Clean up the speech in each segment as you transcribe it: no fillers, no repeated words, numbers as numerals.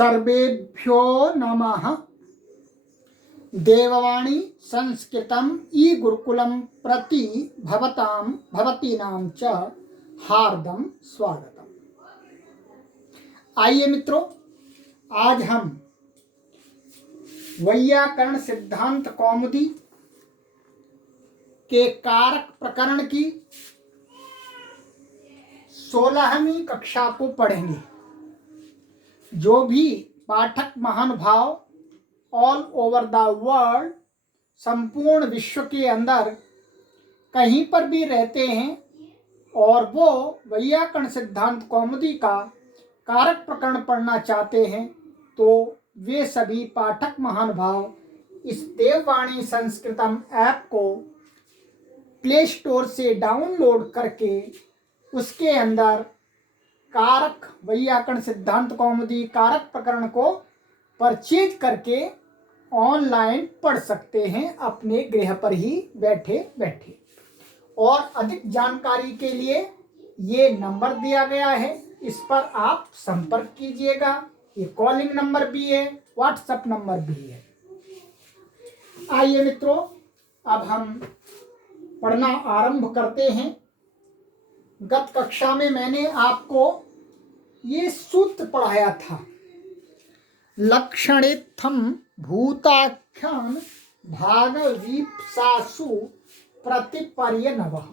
सर्वेभ्यो नमः। देववाणी संस्कृतम ई गुरुकुलम प्रति भवतीनां च हार्दम स्वागतम। आइए मित्रों, आज हम वैयाकरण सिद्धांत कौमुदी के कारक प्रकरण की 16वीं कक्षा को पढ़ेंगे। जो भी पाठक महानुभाव ऑल ओवर द वर्ल्ड, संपूर्ण विश्व के अंदर कहीं पर भी रहते हैं और वो वैयाकरण सिद्धांत कौमुदी का कारक प्रकरण पढ़ना चाहते हैं, तो वे सभी पाठक महानुभाव इस देववाणी संस्कृतम ऐप को प्ले स्टोर से डाउनलोड करके उसके अंदर कारक वैयाकरण सिद्धांत कौमुदी कारक प्रकरण को परचेज करके ऑनलाइन पढ़ सकते हैं अपने गृह पर ही बैठे बैठे। और अधिक जानकारी के लिए ये नंबर दिया गया है, इस पर आप संपर्क कीजिएगा। ये कॉलिंग नंबर भी है, व्हाट्सएप नंबर भी है। आइए मित्रों, अब हम पढ़ना आरंभ करते हैं। गत कक्षा में मैंने आपको ये सूत्र पढ़ाया था, लक्षणेत्थम भूताख्यान भाग वीप्सासु प्रतिपर्यनवः।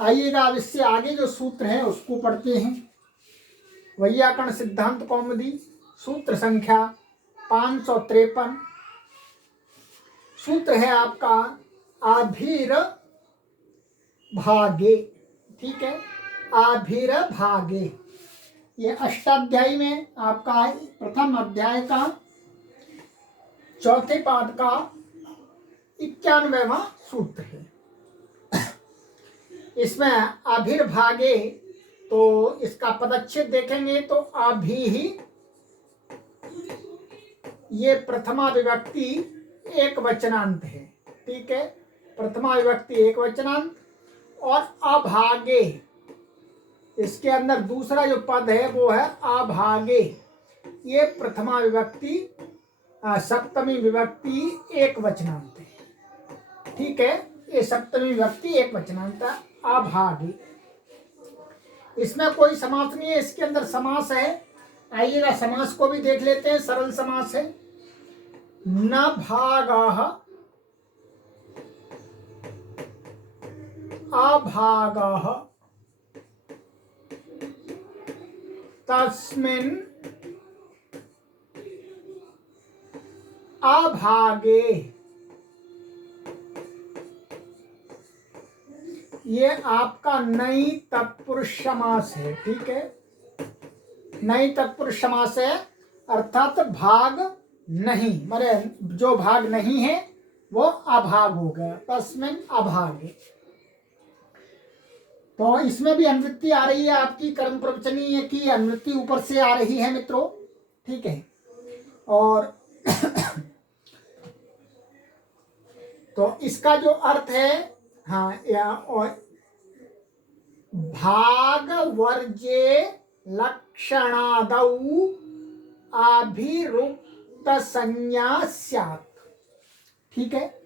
आइएगा, अब इससे आगे जो सूत्र है उसको पढ़ते हैं। वैयाकरण सिद्धांत कौमुदी सूत्र संख्या 553। सूत्र है आपका आभिर भागे। ठीक है, आभिर भागे। ये अष्टाध्यायी में आपका प्रथम अध्याय का चौथे पाद का 91वां सूत्र है। इसमें आभिर्भागे, तो इसका पदच्छेद देखेंगे तो आभि ही, ये प्रथमा विभक्ति एक वचनांत है। ठीक है, प्रथमा विभक्ति एक वचनांत। और अभागे, इसके अंदर दूसरा जो पद है वो है अभागे। ये प्रथमा विभक्ति सप्तमी विभक्ति एक वचनांत है। ठीक है, ये सप्तमी विभक्ति एक वचनांत है, अभागे। इसमें कोई समास नहीं है, इसके अंदर समास है। आइएगा, समास को भी देख लेते हैं। सरल समास है। न भागः अभागः तस्मिन् अभागे। ये आपका नई तत्पुरुष समास है। ठीक है, नई तत्पुरुष समास है, अर्थात भाग नहीं, माने जो भाग नहीं है वो अभाग हो गया। तस्मिन् अभागे। तो इसमें भी अनुवृत्ति आ रही है आपकी, कर्म प्रवचनीय की अनुवृत्ति ऊपर से आ रही है मित्रों। ठीक है, और तो इसका जो अर्थ है, हाँ, या और भाग वर्जे लक्षणादौ अभिरुक्त संज्ञा स्यात्। ठीक है,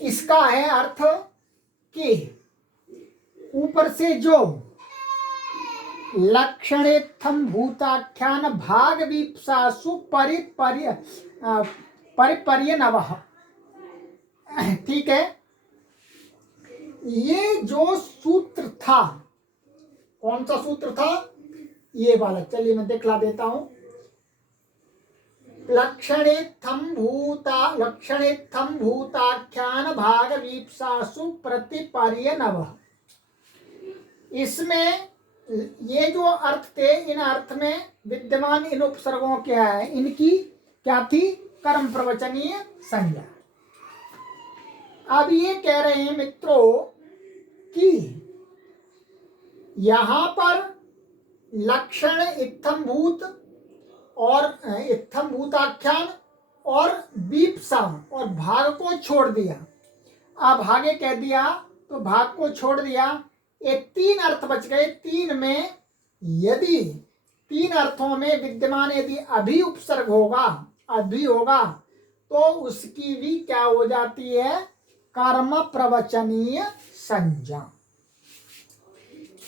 इसका है अर्थ कि ऊपर से जो लक्षणेत्थम भूताख्यान भाग वीप्सासु परिपर्यनवः। ठीक है, ये जो सूत्र था, कौन सा सूत्र था? ये वाला, चलिए मैं दिखला देता हूं। लक्षणेत्थम भूताख्यान भाग वीप्सासु प्रतिपर्यनवः। इसमें ये जो अर्थ थे, इन अर्थ में विद्यमान इन उपसर्गों क्या है, इनकी क्या थी? कर्म प्रवचनीय संज्ञा। अब ये कह रहे हैं मित्रों कि यहां पर लक्षण इत्थम भूत और इत्थम भूताख्यान और वीप्सा और भाग को छोड़ दिया। अभागे कह दिया तो भाग को छोड़ दिया। ये तीन अर्थ बच गए। तीन में यदि तीन अर्थों में विद्यमान यदि अभी उपसर्ग होगा, अभी होगा, तो उसकी भी क्या हो जाती है, कर्म प्रवचनीय संज्ञा।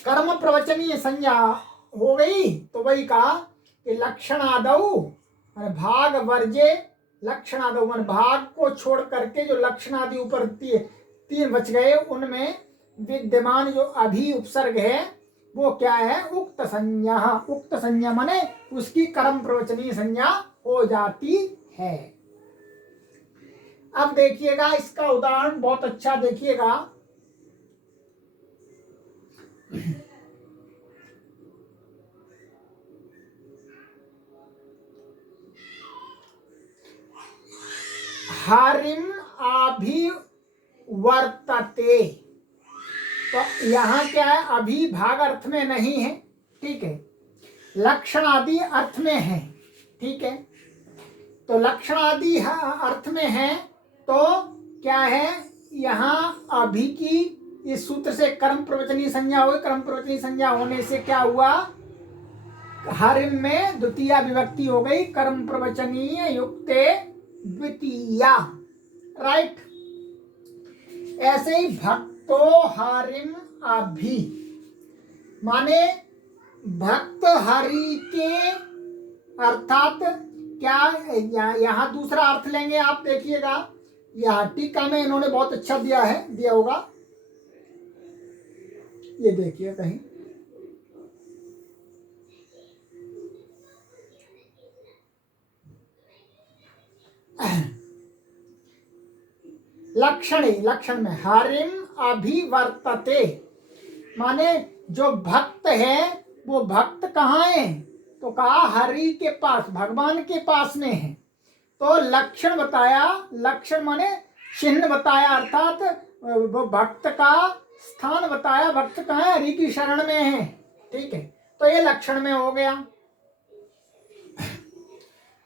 कर्म प्रवचनीय संज्ञा हो गई तो वही कहा कि लक्षणादौ भाग वर्जे, लक्षणादौ मन भाग को छोड़ करके जो लक्षणादि ऊपर तीन बच गए, उनमें विद्यमान जो अभी उपसर्ग है वो क्या है, उक्त संज्ञा। उक्त संज्ञा माने उसकी कर्म प्रवचनीय संज्ञा हो जाती है। अब देखिएगा इसका उदाहरण बहुत अच्छा देखिएगा। हरिम अभिवर्तते, तो यहां क्या है, अभी भाग अर्थ में नहीं है, ठीक है, लक्षण आदि अर्थ में है, ठीक है। तो लक्षण आदि अर्थ में है तो क्या है, यहां अभी की इस सूत्र से कर्म प्रवचनीय संज्ञा हुई। कर्म प्रवचनीय संज्ञा होने से क्या हुआ, हरिम में द्वितीया विभक्ति हो गई, कर्म प्रवचनीय युक्ते द्वितीया, राइट। ऐसे ही भक्तो हरिम अभी माने भक्त हरि के, अर्थात क्या, यहां दूसरा अर्थ लेंगे आप देखिएगा, यहां टीका में इन्होंने बहुत अच्छा दिया होगा, ये देखिए कहीं, लक्षण में हरिम अभिवर्तते माने जो भक्त है वो भक्त कहाँ है, तो कहा हरि के पास, भगवान के पास में है। तो लक्षण बताया, लक्षण माने चिन्ह बताया, अर्थात वो भक्त का स्थान बताया, भक्त कहाँ है, हरि की शरण में है, ठीक है। तो ये लक्षण में हो गया।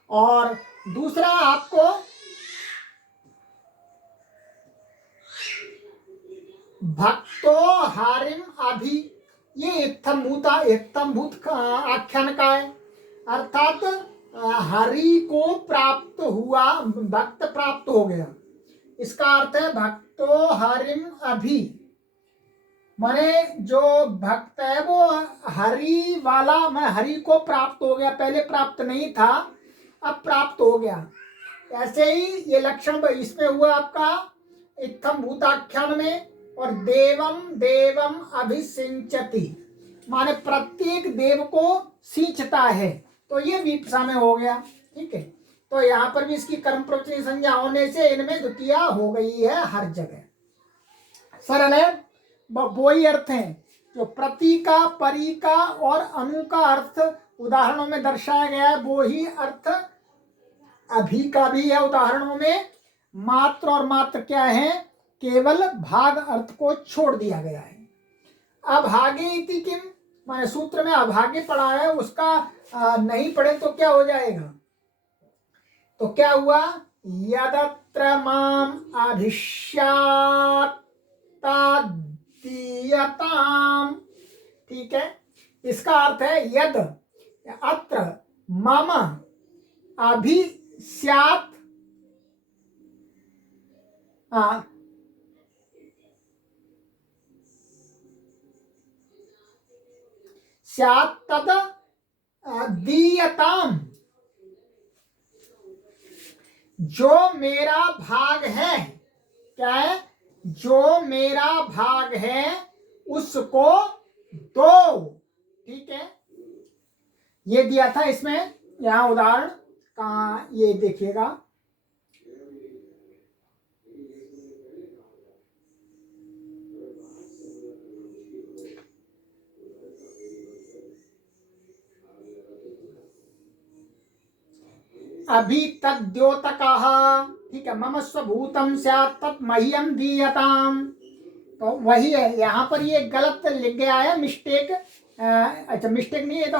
और दूसरा आपको भक्तो हरिम अभी, ये इत्थम्भूत आख्यान का है, अर्थात हरि को प्राप्त हुआ, भक्त प्राप्त हो गया। इसका अर्थ है भक्तो हरिम अभी माने जो भक्त है वो हरि वाला, मैं हरि को प्राप्त हो गया, पहले प्राप्त नहीं था अब प्राप्त हो गया। ऐसे ही ये लक्षण इसमें हुआ आपका इत्थम्भूताख्यान में। और देवम देवम अभिसिंचति माने प्रत्येक देव को सींचता है, तो ये विपसा में हो गया, ठीक है। तो यहाँ पर भी इसकी कर्म प्रवचनीय संज्ञा होने से इनमें द्वितीया हो गई है हर जगह। सरल है, वो ही अर्थ है जो प्रति का, परि का और अनु का अर्थ उदाहरणों में दर्शाया गया है, वो ही अर्थ अभी का भी है उदाहरणों में। मात्र और मात्र क्या है, केवल भाग अर्थ को छोड़ दिया गया है। अभागे इति किम माने सूत्र में अभागे पढ़ा है, उसका नहीं पढ़े तो क्या हो जाएगा, तो क्या हुआ, यदत्र माम अभिष्यात्तादीयताम, ठीक है। इसका अर्थ है यद अत्र मम अभिस्यात्, स्यात् तद दीयताम, जो मेरा भाग है, क्या है, जो मेरा भाग है उसको दो, ठीक है। ये दिया था इसमें, यहां उदाहरण कहाँ, ये देखिएगा, अभी तद्योतकः, ठीक है, मम स्वभूतम स्यात् तत् मह्यम दीयताम, तो वही है। यहाँ पर ये गलत लिख गया है, मिस्टेक, अच्छा मिस्टेक नहीं है, तो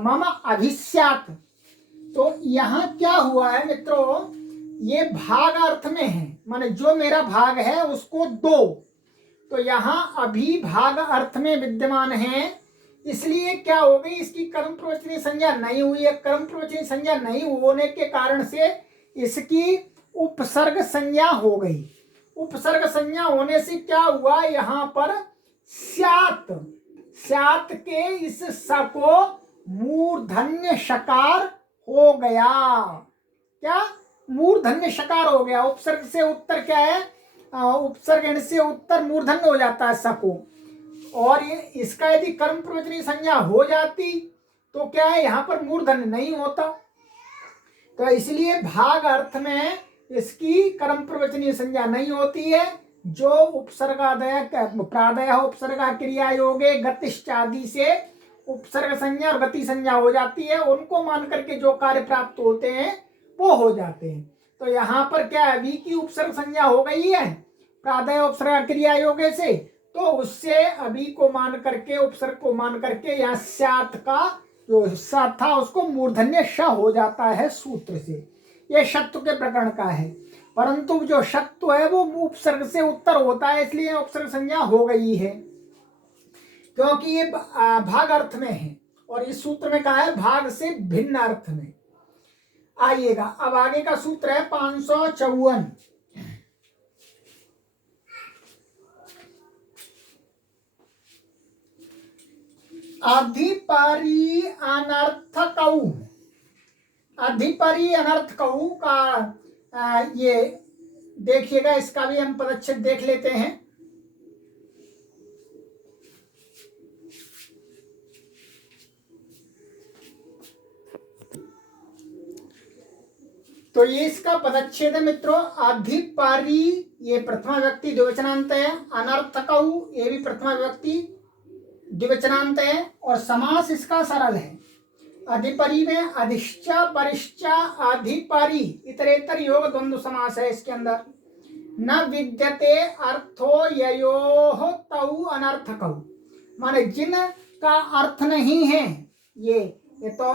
मम अभिस्यात्, तो यहाँ क्या हुआ है मित्रों, ये भाग अर्थ में है, माने जो मेरा भाग है उसको दो, तो यहाँ अभी भाग अर्थ में विद्यमान है, इसलिए क्या हो गई, इसकी कर्म प्रवचनीय संज्ञा नहीं हुई है। कर्म प्रवचनीय संज्ञा नहीं होने के कारण से इसकी उपसर्ग संज्ञा हो गई। उपसर्ग संज्ञा होने से क्या हुआ, यहां पर स्यात्, स्यात् के इस स को मूर्धन्य शकार हो गया। क्या, मूर्धन्य शकार हो गया। उपसर्ग से उत्तर क्या है, उपसर्ग से उत्तर मूर्धन्य हो जाता है स को। और ये इसका यदि कर्म प्रवचनीय संज्ञा हो जाती तो क्या है, यहां पर मूर्धन्य नहीं होता। तो इसलिए भाग अर्थ में इसकी कर्म प्रवचनीय संज्ञा नहीं होती है। जो उपसर्गादय प्रादय उपसर्गा क्रिया योगे गतिश्चादि से उपसर्ग संज्ञा और गति संज्ञा हो जाती है, उनको मान करके जो कार्य प्राप्त होते हैं वो हो जाते हैं। तो यहाँ पर क्या है, वी की उपसर्ग संज्ञा हो गई है प्रादय उपसर्ग क्रिया योगे से, तो उससे अभी को मान करके, उपसर्ग को मान करके यहाँ स्यात् का जो स था उसको मूर्धन्य श हो जाता है सूत्र से। यह शत्व के प्रकरण का है। परंतु जो शत्व है वो उपसर्ग से उत्तर होता है, इसलिए उपसर्ग संज्ञा हो गई है, क्योंकि ये भाग अर्थ में है। और इस सूत्र में कहा है भाग से भिन्न अर्थ में। आइएगा अब आगे का सूत्र है 554। अधिपरि अनर्थकौ, अधिपरि अनर्थकौ का ये देखिएगा, इसका भी हम पदच्छेद देख लेते हैं। तो ये इसका पदच्छेद है मित्रों। अधिपरि ये प्रथमा व्यक्ति द्विवचनांत है, अनर्थकौ ये भी प्रथमा व्यक्ति द्विवचनांत है, और समास इसका सरल है। अधिपरि में अधिश्च परिश्च अधिपरि इतरेतर योग द्वंद्व समास है इसके अंदर। न विद्यते अर्थो ययोः तौ अनर्थकौ, माने जिन का अर्थ नहीं है, ये तो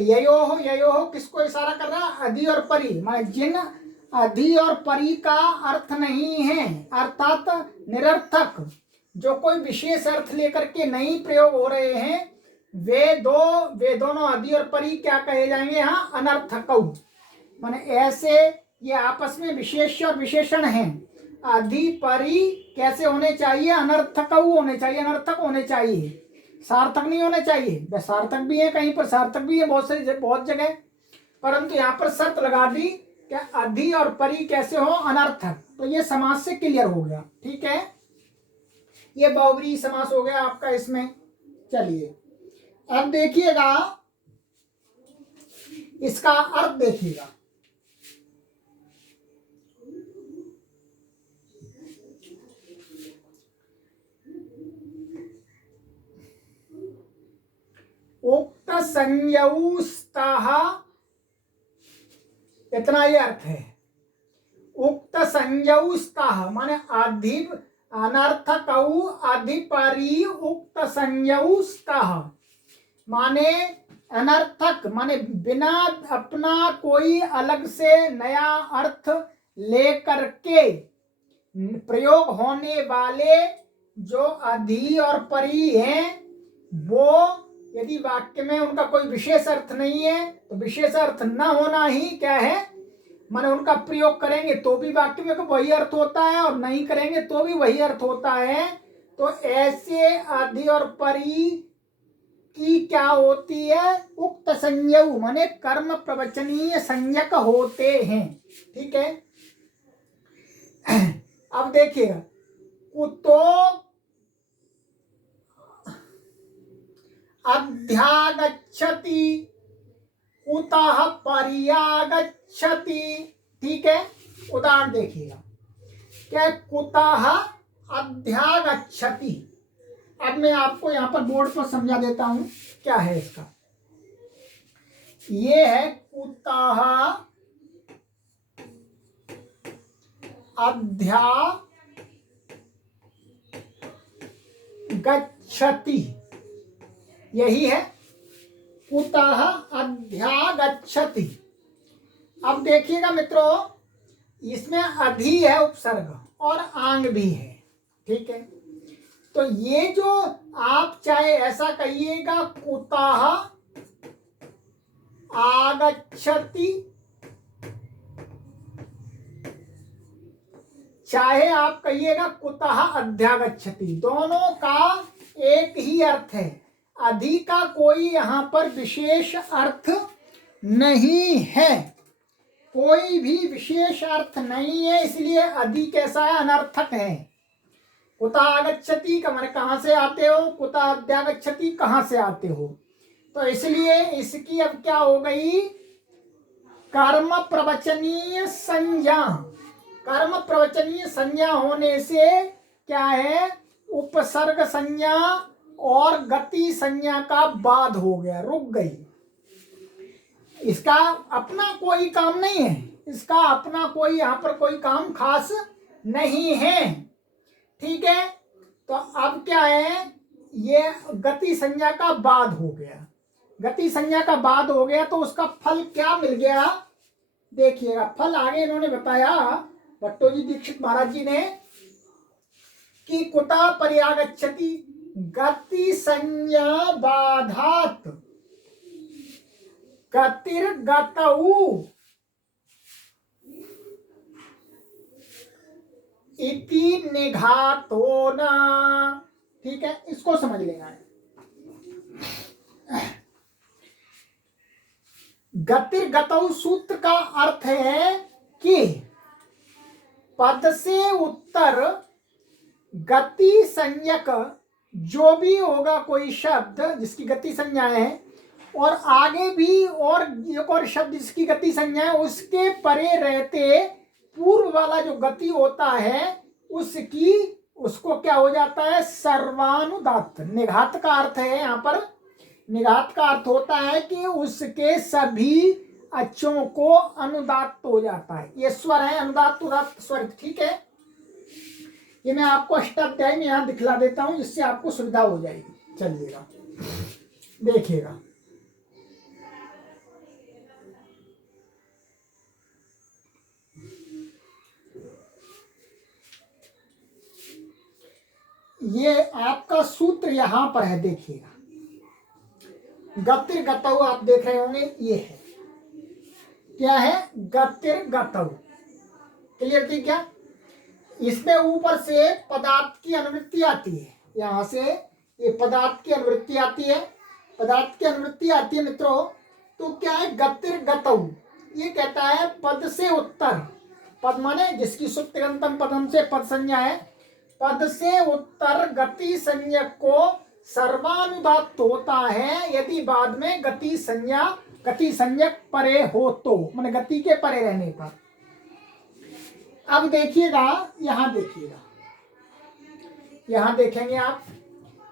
ययोः, ययोः किसको इशारा कर रहा है, अधि और परि, माने जिन अधि और परि का अर्थ नहीं है, अर्थात निरर्थक, जो कोई विशेष अर्थ लेकर के नहीं प्रयोग हो रहे हैं, वे दोनों अधि और परि क्या कहे जाएंगे यहाँ, अनर्थकौ। माने ऐसे ये आपस में विशेष और विशेषण हैं। अधि परि कैसे होने चाहिए, अनर्थकौ होने चाहिए, अनर्थक होने चाहिए, सार्थक नहीं होने चाहिए। सार्थक भी है कहीं पर, सार्थक भी है बहुत जगह, परंतु यहाँ पर शर्त लगा दी कि अधि और परि कैसे हो, अनर्थक। तो ये समास से क्लियर हो गया, ठीक है। ये बहुब्रीहि समास हो गया आपका इसमें। चलिए अब देखिएगा इसका अर्थ देखिएगा। उक्त संज्ञौ स्तः, इतना ये अर्थ है। उक्त संज्ञौ स्तः माने अधि अनर्थकौ अधिपरि उक्त संज्ञौ स्तः, माने अनर्थक माने बिना अपना कोई अलग से नया अर्थ लेकर के प्रयोग होने वाले जो अधि और परि हैं, वो यदि वाक्य में उनका कोई विशेष अर्थ नहीं है, तो विशेष अर्थ न होना ही क्या है, माने उनका प्रयोग करेंगे तो भी वाक्य में वही अर्थ होता है, और नहीं करेंगे तो भी वही अर्थ होता है। तो ऐसे अधि और परि की क्या होती है, उक्त संज्ञौ माने कर्म प्रवचनीय संज्ञक होते हैं, ठीक है। अब देखिएगा, कुतो अध्यागच्छति कुतः पर्यागच्छति, ठीक है। उदाहरण देखिएगा, क्या कुतः अध्यागच्छति। अब मैं आपको यहाँ पर बोर्ड पर समझा देता हूं क्या है इसका। ये है कुतः अध्यागच्छति, यही है कुतः अध्यागच्छति। अब देखिएगा मित्रों, इसमें अधि है उपसर्ग और आंग भी है, ठीक है। तो ये जो आप चाहे ऐसा कहिएगा कुतः आगच्छति, चाहे आप कहिएगा कुतः अध्यागच्छति, दोनों का एक ही अर्थ है। अधि का कोई यहां पर विशेष अर्थ नहीं है, कोई भी विशेष अर्थ नहीं है, इसलिए अधि कैसा है, अनर्थक है। कुतः आगच्छति का माने कहां से आते हो, कुतः अध्यागच्छति कहां से आते हो, तो इसलिए इसकी अब क्या हो गई, कर्म प्रवचनीय संज्ञा। कर्म प्रवचनीय संज्ञा होने से क्या है, उपसर्ग संज्ञा और गति संज्ञा का बाध हो गया, रुक गई। इसका अपना कोई काम नहीं है, इसका अपना कोई यहाँ पर कोई काम खास नहीं है, ठीक है। तो अब क्या है, ये गति संज्ञा का बाध हो गया, गति संज्ञा का बाध हो गया, तो उसका फल क्या मिल गया, देखिएगा। फल आगे इन्होंने बताया, भट्टोजी दीक्षित महाराज जी ने, कि कुतः पर्यागच्छति गति संज्ञा बाधात गतिर्गतौ इति निघातो न, ठीक है, इसको समझ लेना है। गतिर्गतौ सूत्र का अर्थ है कि पद से उत्तर गति संज्ञक जो भी होगा कोई शब्द जिसकी गति संज्ञा है, और आगे भी और एक और शब्द जिसकी गति संज्ञा है, उसके परे रहते पूर्व वाला जो गति होता है उसकी, उसको क्या हो जाता है, सर्वानुदात्त। निघात का अर्थ है यहाँ पर, निघात का अर्थ होता है कि उसके सभी अक्षों को अनुदात्त हो जाता है। ये स्वर है, अनुदात्त उदात्त स्वर, ठीक है। ये मैं आपको अष्टाध्यायी में यहाँ दिखला देता हूँ, जिससे आपको सुविधा हो जाएगी। चलिएगा, देखिएगा। ये आपका सूत्र यहां पर है, देखिएगा। गतिर्गतौ आप देख रहे होंगे, ये है, क्या है, गतिर्गतौ। क्लियर थी क्या? इसमें ऊपर से पदार्थ की अनुवृत्ति आती है, यहां से ये पदार्थ की अनुवृत्ति आती है, पदार्थ की अनुवृत्ति आती है मित्रों। तो क्या है, गतिर्गतौ, ये कहता है पद से उत्तर, पद माने जिसकी सुप्तिगंतम पदम से पद संज्ञा है, पद से उत्तर गति संज्ञक को सर्वानुदात्त होता है यदि बाद में गति संज्ञा, गति संज्ञक परे हो तो, माने गति के परे रहने पर। अब देखिएगा, यहां देखिएगा, यहां देखेंगे आप,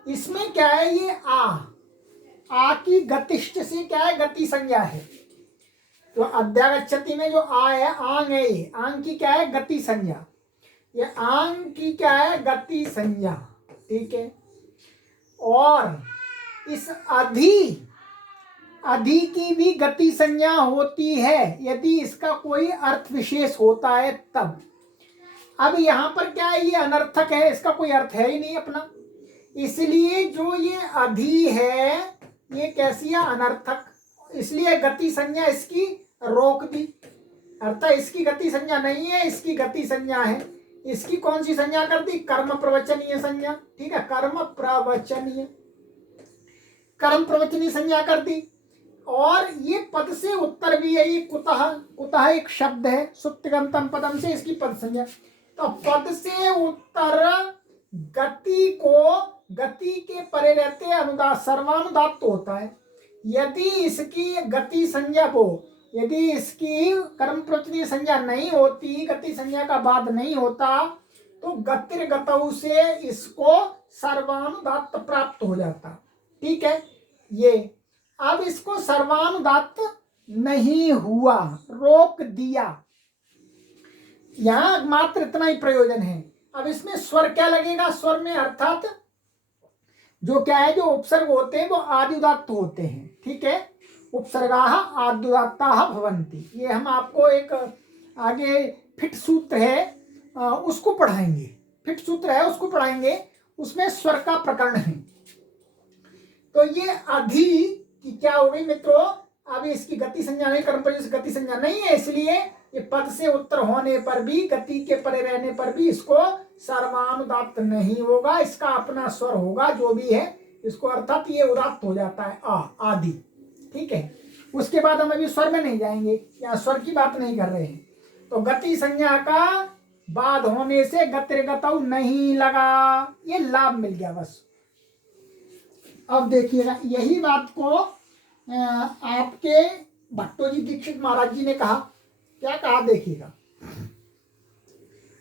इसमें क्या है, ये आ की गतिष्ठ से क्या है, गति संज्ञा है। तो अध्यागच्छति में जो आ है, आंग है, ये आंग की क्या है, गति संज्ञा, ये आंग की क्या है, गति संज्ञा, ठीक है। और इस अधि की भी गति संज्ञा होती है यदि इसका कोई अर्थ विशेष होता है तब। अब यहां पर क्या है, ये अनर्थक है, इसका कोई अर्थ है ही नहीं अपना, इसलिए जो ये अधि है ये कैसी है, अनर्थक, इसलिए गति संज्ञा इसकी रोक दी, अर्थात इसकी गति संज्ञा नहीं है, इसकी गति संज्ञा है। इसकी कौन सी संज्ञा कर दी, कर्म प्रवचनीय संज्ञा, ठीक है, कर्म प्रवचनीय, कर्म प्रवचनीय संज्ञा कर दी। और ये पद से उत्तर भी है, ये कुतः, कुतः एक शब्द है, सुप्तिगंतम पदम से इसकी पद संज्ञा। तो पद से उत्तर गति को, गति के परे रहते अनुदात, सर्वानुदात्त होता है। यदि इसकी गति संज्ञा को, यदि इसकी कर्म प्रवचनीय संज्ञा नहीं होती, गति संज्ञा का बाद नहीं होता, तो गतिर्गतौ से इसको सर्वानुदात्त प्राप्त हो जाता, ठीक है। ये अब इसको सर्वानुदात्त नहीं हुआ, रोक दिया, यहां मात्र इतना ही प्रयोजन है। अब इसमें स्वर क्या लगेगा, स्वर में अर्थात जो क्या है, जो उपसर्ग होते हैं वो आदिउदात्त होते हैं, ठीक है, उपसर्गाः आदिउदात्ताः भवन्ति। ये हम आपको एक आगे फिट सूत्र है उसको पढ़ाएंगे, फिट सूत्र है उसको पढ़ाएंगे, उसमें स्वर का प्रकरण है, तो ये अधि की क्या हो गई मित्रों, अब इसकी गति संज्ञा नहीं, कर्म प्रयोजन से गति संज्ञा नहीं है, इसलिए ये पद से उत्तर होने पर भी, गति के परे रहने पर भी इसको सर्वानुदात्त नहीं होगा, इसका अपना स्वर होगा जो भी है इसको, अर्थात ये उदात्त हो जाता है आदि। ठीक है, उसके बाद हम अभी स्वर में नहीं जाएंगे, यहाँ स्वर की बात नहीं कर रहे हैं। तो गति संज्ञा का बाद होने से गतिर्गतौ नहीं लगा, ये लाभ मिल गया बस। अब देखिएगा यही बात को आपके भट्टोजी दीक्षित महाराज जी ने कहा, क्या कहा देखिएगा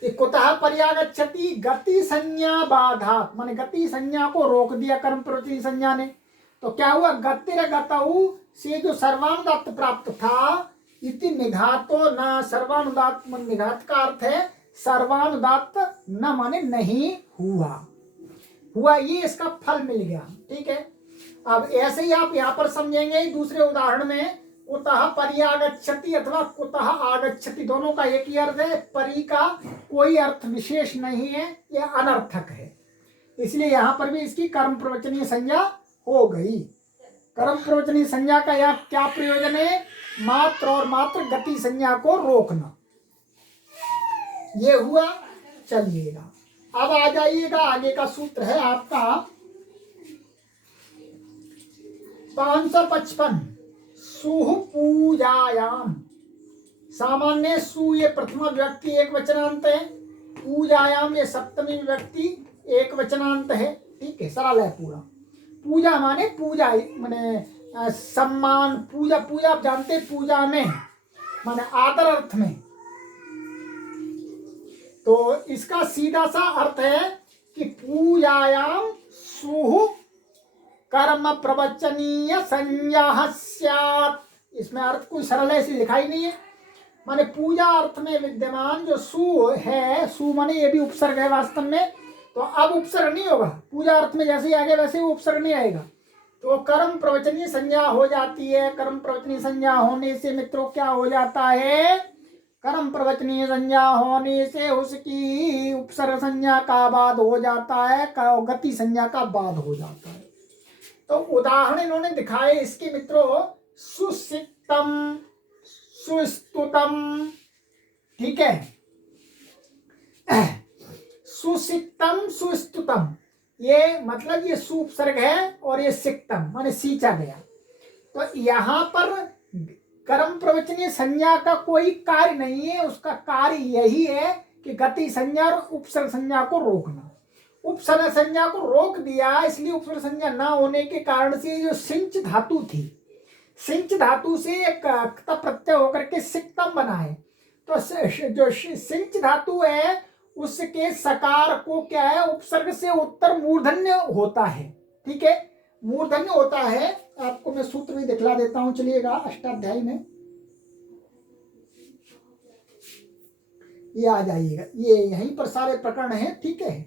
कि कुतः पर्यागच्छति गति संज्ञा बाधात, माने गति संज्ञा को रोक दिया कर्म प्रवृत्ति संज्ञा ने, तो क्या हुआ, गतिर्गतौ से जो सर्वानुदात्त प्राप्त था, इति निघातो न सर्वानुदात्त, निघात का अर्थ है सर्वानुदात्त न माने नहीं हुआ, ये इसका फल मिल गया। ठीक है, अब ऐसे ही आप यहाँ पर समझेंगे दूसरे उदाहरण में, कुतः पर्यागच्छति अथवा कुतः आगच्छति, दोनों का एक ही अर्थ है, परि का कोई अर्थ विशेष नहीं है, यह अनर्थक है, इसलिए यहाँ पर भी इसकी कर्म प्रवचनीय संज्ञा हो गई। कर्म प्रवचनीय संज्ञा का यहाँ क्या प्रयोजन है, मात्र और मात्र गति संज्ञा को रोकना, ये हुआ। चलिएगा अब आ जाइएगा, आगे का सूत्र है आपका 555, सुह पूजायाम। सामान्य सु ये प्रथमा विभक्ति एक वचनांत है, पूजायाम ये सप्तमी विभक्ति एक वचनांत है। ठीक है, सरल है पूरा। पूजा माने पूजा माने सम्मान, पूजा, पूजा आप जानते पूजा में माने आदर अर्थ में, तो इसका सीधा सा अर्थ है कि पूजायाम सुह कर्म प्रवचनीय संज्ञा स्यात्। इसमें अर्थ कोई सरल ऐसी लिखाई नहीं है, माने पूजा अर्थ में विद्यमान जो सु है, सु माने ये भी उपसर्ग है वास्तव में, तो अब उपसर्ग नहीं होगा, पूजा अर्थ में जैसे ही आगे वैसे ही उपसर्ग नहीं आएगा, तो कर्म प्रवचनीय संज्ञा हो जाती है। कर्म प्रवचनीय संज्ञा होने से मित्रों क्या हो जाता है, कर्म प्रवचनीय संज्ञा होने से उसकी उपसर्ग संज्ञा का बाद हो जाता है, गति संज्ञा का बाद हो जाता है। तो उदाहरण इन्होंने दिखाए इसके मित्रों, सुसिक्तम, सुस्तुतम। ठीक है, सुसिक्तम सुस्तुतम, ये मतलब ये सु उपसर्ग है और ये सिक्तम माने सींचा गया। तो यहाँ पर कर्म प्रवचनीय संज्ञा का कोई कार्य नहीं है, उसका कार्य यही है कि गति संज्ञा और उपसर्ग संज्ञा को रोकना। उपसर्ग संज्ञा को रोक दिया, इसलिए उपसर्ग संज्ञा ना होने के कारण से जो सिंच धातु थी, सिंच धातु से एक प्रत्यय होकर के सिक्तम बना है, तो जो सिंच धातु है उसके सकार को क्या है, उपसर्ग से उत्तर मूर्धन्य होता है। ठीक है, मूर्धन्य होता है, आपको मैं सूत्र भी दिखला देता हूं, चलिएगा अष्टाध्यायी में ये आ जाइएगा, ये यहीं पर सारे प्रकरण हैं। ठीक है,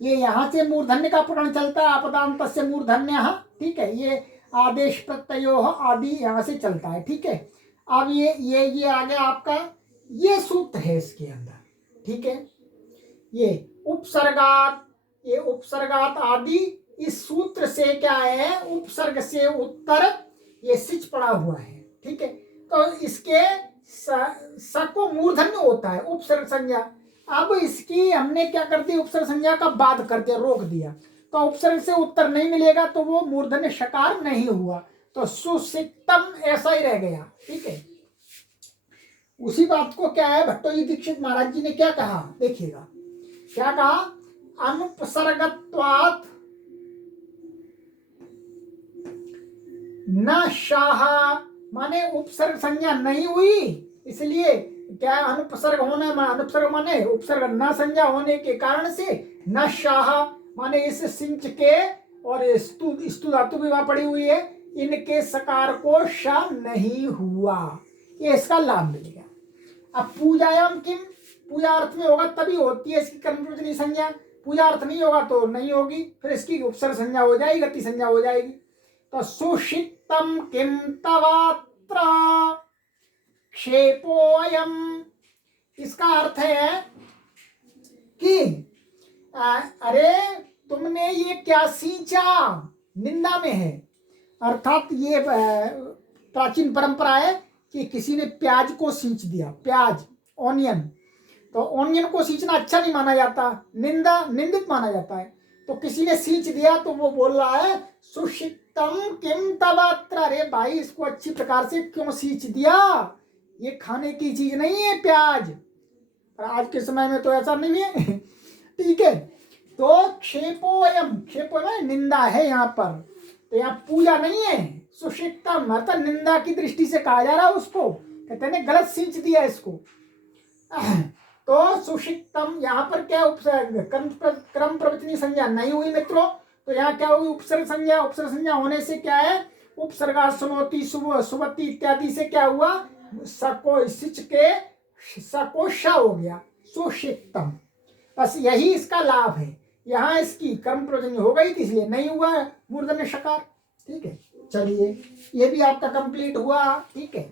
ये यहाँ से मूर्धन्य का प्रकरण चलता है, अपदांत से मूर्धन्य। ठीक है, ये आदेश प्रत्ययो आदि यहाँ से चलता है। ठीक है, अब ये आ गया आपका, ये सूत्र है इसके अंदर। ठीक है, ये उपसर्गात, ये उपसर्गात आदि, इस सूत्र से क्या है, उपसर्ग से उत्तर ये सिच पड़ा हुआ है। ठीक है, तो इसके स को मूर्धन्य होता है उपसर्ग संज्ञा। अब इसकी हमने क्या कर दी, उपसर्ग संज्ञा का बाद कर दिया, रोक दिया, तो उपसर्ग से उत्तर नहीं मिलेगा, तो वो मूर्धन्य शकार नहीं हुआ, तो सुसिक्तम ऐसा ही रह गया। ठीक है, उसी बात को क्या है भट्टोजी दीक्षित महाराज जी ने क्या कहा, देखिएगा क्या कहा, अनुपसर्गत्वात् न शाह, माने उपसर्ग संज्ञा नहीं हुई, इसलिए क्या अनुपसर्ग होना, अनुपसर्ग माने उपसर्ग न संज्ञा होने के कारण से न शाह माने इस सिंच के और स्तु धातु भी वहां पड़ी हुई है, इनके सकार को शा नहीं हुआ, ये इसका लाभ मिल गया। अब पूजायाम किम, पूजा अर्थ में होगा तभी होती है इसकी कर्म प्रवचनीय संज्ञा, पूजा अर्थ नहीं होगा तो नहीं होगी, फिर इसकी उपसर्ग संज्ञा हो जाएगी, गति संज्ञा हो जाएगी। तो सुषिक्तम किम तवात्र क्षेपोयम, इसका अर्थ है कि अरे तुमने ये क्या सींचा, निंदा में है। अर्थात ये प्राचीन परंपरा है कि किसी ने प्याज को सींच दिया, प्याज, ऑनियन। तो ऑनियन को सींचना अच्छा नहीं माना जाता, निंदित माना जाता है। तो किसी ने सींच दिया तो वो बोल रहा है सुशिक्तम किम तवात्र, अरे भाई इसको अच्छी प्रकार से क्यों सींच दिया, ये खाने की चीज नहीं है प्याज। पर आज के समय में तो ऐसा नहीं है। ठीक है, तो क्षेपोयम, क्षेपोयम निंदा है यहाँ पर, तो यहाँ पूजा नहीं है। सुशिक्तम अर्थात निंदा की दृष्टि से कहा जा रहा है उसको, कहते हैं गलत सींच दिया इसको। तो सुशिक्तम यहाँ पर क्या उपसर्ग, क्रम प्रवचनी संज्ञा नहीं हुई मित्रों, तो यहाँ क्या हुई उपसर्ग संज्ञा। उपसर्ग संज्ञा होने से क्या है, उपसर्गा सुनोती सुवती इत्यादि से क्या हुआ, सको सिच के सकोशा हो गया, सुशिक्तम। बस यही इसका लाभ है। यहाँ इसकी कर्म प्रवचनी हो गई थी इसलिए नहीं हुआ है मूर्धन्य शकार। ठीक है, चलिए ये भी आपका कंप्लीट हुआ। ठीक है,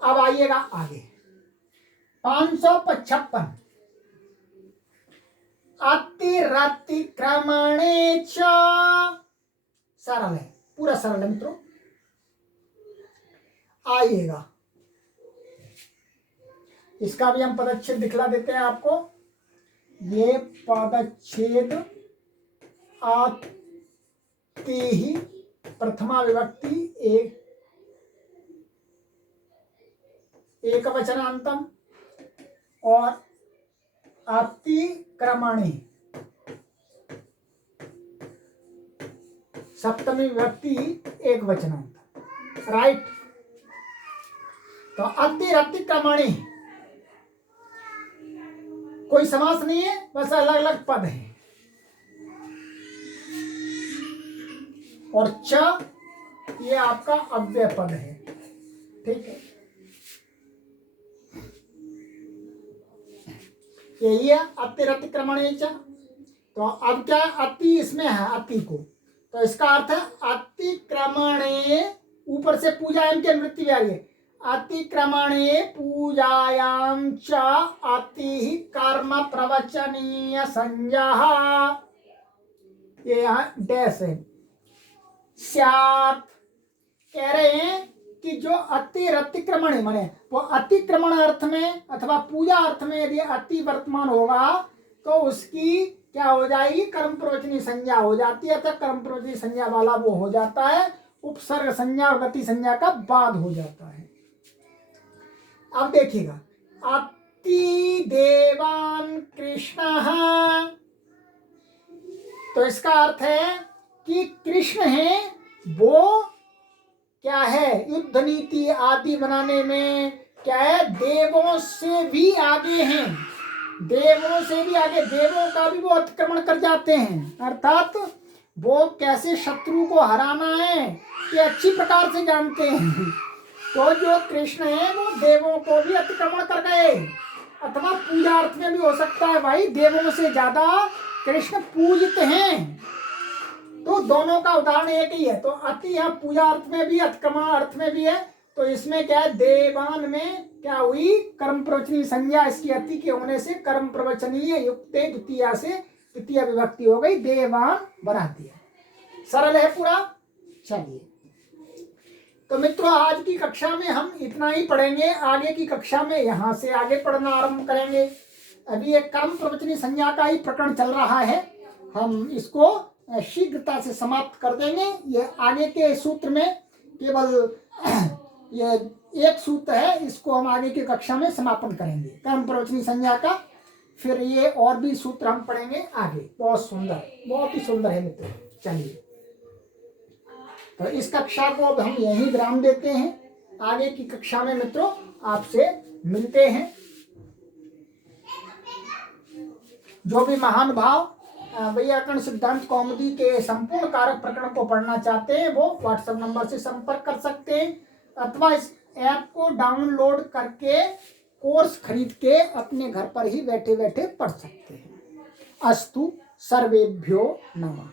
अब आइएगा आगे 555 अतिरतिक्रमणे च, सरल है, पूरा सरल है मित्रों। आइएगा इसका भी हम पदच्छेद दिखला देते हैं आपको। ये पदच्छेद आती ही प्रथमा विभक्ति एक वचनांतम और अतिक्रमणे सप्तमी विभक्ति एक वचनांत, राइट। तो अतिक्रमणे कोई समास नहीं है, बस अलग अलग पद है। और च ये आपका अव्यय पद है। ठीक है, यही है अतिरतिक्रमणे च। तो अब क्या अति इसमें है, अति को, तो इसका अर्थ है अतिक्रमणे, ऊपर से पूजायाम की अनुवृत्ति आ रही है, अतिक्रमणे पूजायाम च अति कर्म प्रवचनीय संज्ञा, ये यहाँ डैश है, स्यात्। कह रहे हैं कि जो अतिक्रमण माने वो अतिक्रमण अर्थ में अथवा पूजा अर्थ में यदि अति वर्तमान होगा तो उसकी क्या हो जाएगी, कर्म प्रवचनी संज्ञा हो जाती है। तो कर्म प्रवचनी संज्ञा वाला वो हो जाता है, उपसर्ग संज्ञा और गति संज्ञा का बाद हो जाता है। अब देखिएगा अति देवान कृष्ण, तो इसका अर्थ है कि कृष्ण है वो क्या है, युद्ध नीति आदि बनाने में क्या है, देवों से भी आगे हैं, देवों से भी आगे, देवों का भी वो अतिक्रमण कर जाते हैं। अर्थात वो कैसे शत्रु को हराना है ये अच्छी प्रकार से जानते हैं। तो जो कृष्ण है वो देवों को भी अतिक्रमण कर गए, अथवा पूजा अर्थ में भी हो सकता है, भाई देवों से ज्यादा कृष्ण पूजित हैं। तो दोनों का उदाहरण एक ही है। तो अति यहाँ पूजा अर्थ में भी अतिक्रमण अर्थ में भी है। तो इसमें क्या है, देवान में क्या हुई, कर्म प्रवचनीय संज्ञा इसकी अति के होने से कर्म प्रवचनीय युक्त द्वितीया से द्वितीय विभक्ति हो गई, देवान बना दिया। सरल है पूरा। चलिए तो मित्रों आज की कक्षा में हम इतना ही पढ़ेंगे, आगे की कक्षा में यहाँ से आगे पढ़ना आरंभ करेंगे। अभी एक कर्म प्रवचनीय संज्ञा का ही प्रकरण चल रहा है, हम इसको शीघ्रता से समाप्त कर देंगे। ये आगे के सूत्र में केवल ये एक सूत्र है, इसको हम आगे की कक्षा में समापन करेंगे कर्म प्रवचनीय संज्ञा का। फिर ये और भी सूत्र हम पढ़ेंगे आगे। बहुत सुंदर, बहुत ही सुंदर है मित्रों। चलिए तो इस कक्षा को अब हम यहीं विराम देते हैं। आगे की कक्षा में मित्रों आपसे मिलते हैं। जो भी महान भाव वैयाकरण सिद्धांत कौमुदी के संपूर्ण कारक प्रकरण को पढ़ना चाहते हैं वो व्हाट्सएप नंबर से संपर्क कर सकते हैं, अथवा इस ऐप को डाउनलोड करके कोर्स खरीद के अपने घर पर ही बैठे बैठे पढ़ सकते हैं। अस्तु सर्वेभ्यो नमः।